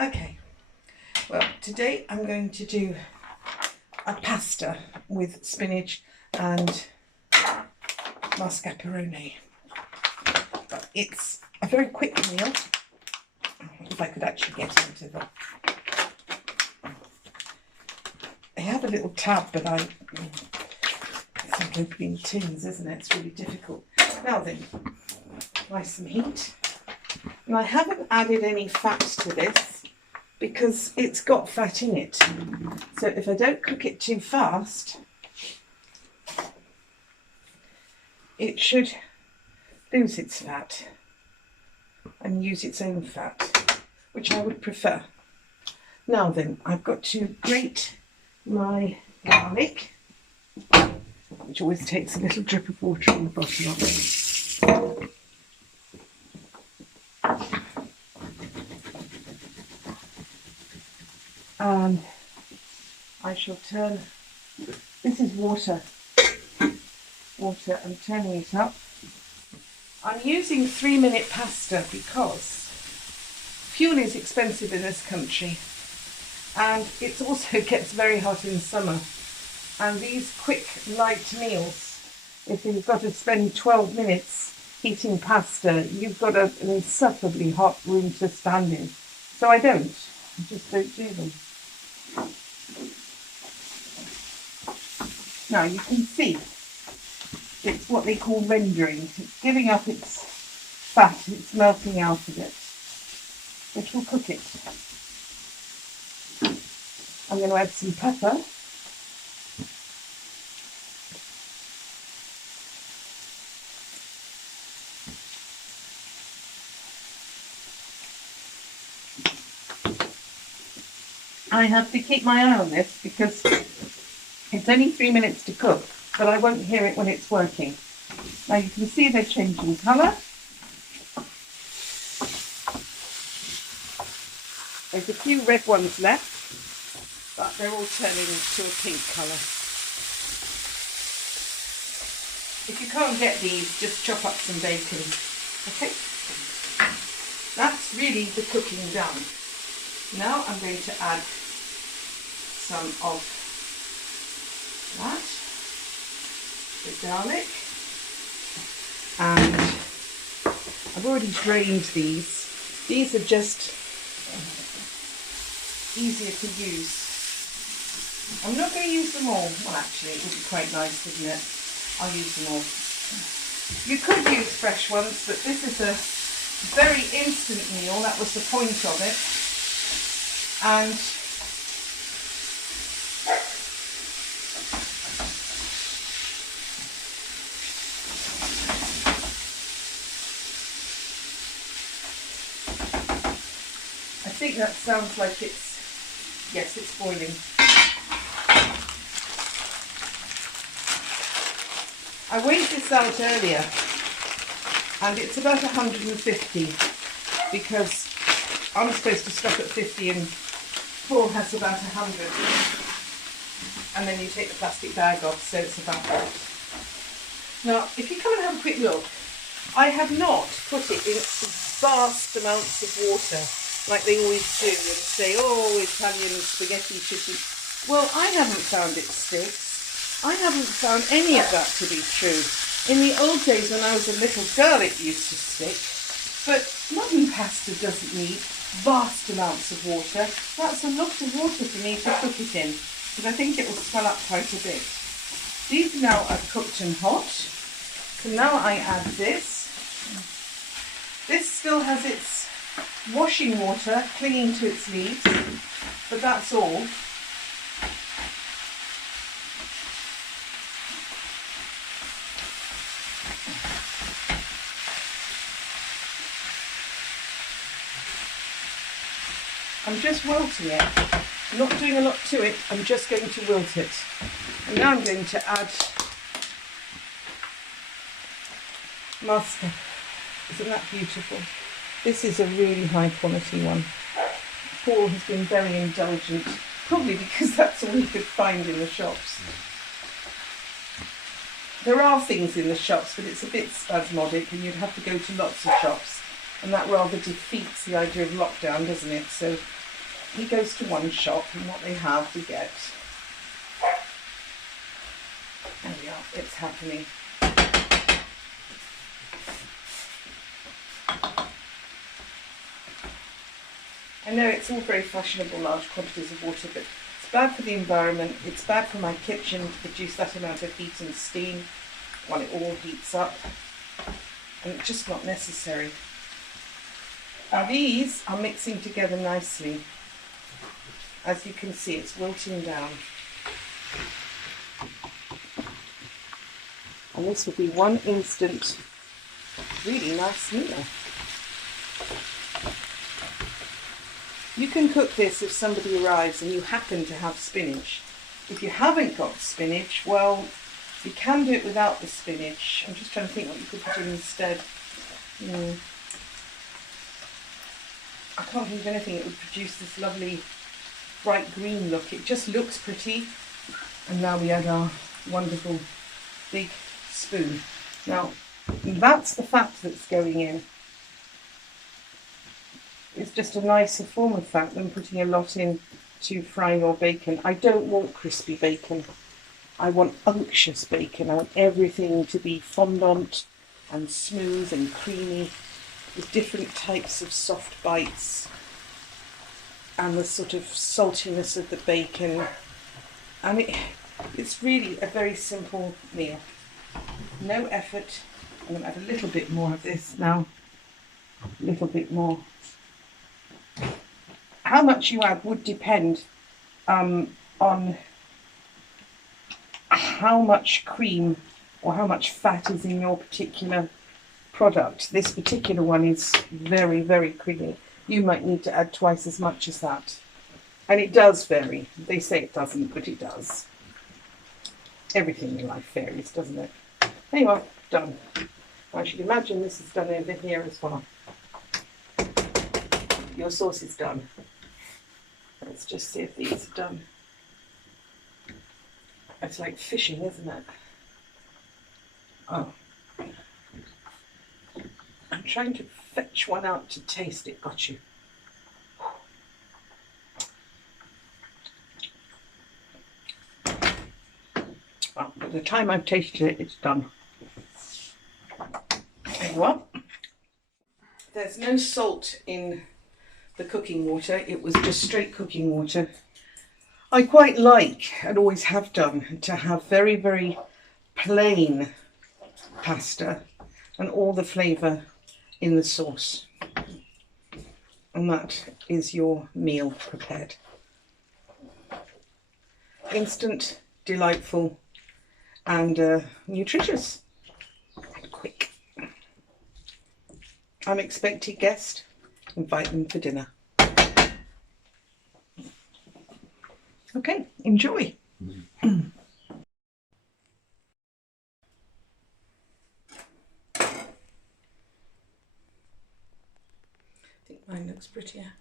Okay, well today I'm going to do a pasta with spinach and mascarpone. But it's a very quick meal, if I could actually get into the... I have a little tab, but it's like opening tins, isn't it? It's really difficult. Now then, apply some heat. And I haven't added any fat to this because it's got fat in it. So if I don't cook it too fast, it should lose its fat and use its own fat, which I would prefer. Now then, I've got to grate my garlic, which always takes a little drip of water on the bottom of it. And I shall turn, this is water, I'm turning it up. I'm using 3-minute pasta because fuel is expensive in this country and it also gets very hot in summer. And these quick, light meals, if you've got to spend 12 minutes heating pasta, you've got an insufferably hot room to stand in. So I just don't do them. Now you can see it's what they call rendering. It's giving up its fat, it's melting out of it, which will cook it. I'm going to add some pepper. I have to keep my eye on this because it's only 3 minutes to cook, but I won't hear it when it's working. Now you can see they're changing colour. There's a few red ones left, but they're all turning to a pink colour. If you can't get these, just chop up some bacon. Okay? That's really the cooking done. Now I'm going to add some of that, the garlic, and I've already drained these. These are just easier to use. I'm not going to use them all. Well, actually, it would be quite nice, wouldn't it? I'll use them all. You could use fresh ones, but this is a very instant meal. That was the point of it. And I think that sounds like yes, it's boiling. I weighed this out earlier and it's about 150 because I'm supposed to stop at 50 and Paul has about 100. And then you take the plastic bag off, so it's about that. Now, if you come and have a quick look, I have not put it in vast amounts of water like they always do and say, oh, Italian spaghetti should be... Well, I haven't found it sticks. I haven't found any of that to be true. In the old days when I was a little girl, it used to stick. But modern pasta doesn't need vast amounts of water. That's a lot of water for me to cook it in, but I think it will swell up quite a bit. These now are cooked and hot. So now I add this. This still has its washing water clinging to its leaves, but that's all. I'm just wilting it. I'm not doing a lot to it, I'm just going to wilt it. And now I'm going to add mascarpone. Isn't that beautiful? This is a really high quality one. Paul has been very indulgent, probably because that's all he could find in the shops. There are things in the shops, but it's a bit spasmodic and you'd have to go to lots of shops. And that rather defeats the idea of lockdown, doesn't it? So he goes to one shop and what they have we get. There we are, it's happening. I know it's all very fashionable, large quantities of water, but it's bad for the environment, it's bad for my kitchen to produce that amount of heat and steam while it all heats up, and it's just not necessary. Now these are mixing together nicely. As you can see, it's wilting down. And this will be one instant, really nice meal. You can cook this if somebody arrives and you happen to have spinach. If you haven't got spinach, well, you can do it without the spinach. I'm just trying to think what you could put in instead. I can't think of anything that would produce this lovely bright green look. It just looks pretty. And now we add our wonderful big spoon. Now, that's the fat that's going in. It's just a nicer form of fat than putting a lot in to fry your bacon. I don't want crispy bacon. I want unctuous bacon. I want everything to be fondant and smooth and creamy with different types of soft bites and the sort of saltiness of the bacon. And it's really a very simple meal. No effort. I'm going to add a little bit more of this now. A little bit more. How much you add would depend on how much cream or how much fat is in your particular product. This particular one is very, very creamy. You might need to add twice as much as that. And it does vary. They say it doesn't, but it does. Everything in life varies, doesn't it? There you are, done. I should imagine this is done over here as well. Your sauce is done. Let's just see if these are done. It's like fishing, isn't it? Oh. I'm trying to fetch one out to taste it. Got you. Well, by the time I've tasted it, it's done. There you are. There's no salt in the cooking water. It was just straight cooking water. I quite like, and always have done, to have very, very plain pasta and all the flavour in the sauce. And that is your meal prepared. Instant, delightful, and nutritious and quick. Unexpected guest, invite them for dinner. Okay, enjoy. I think mine looks prettier.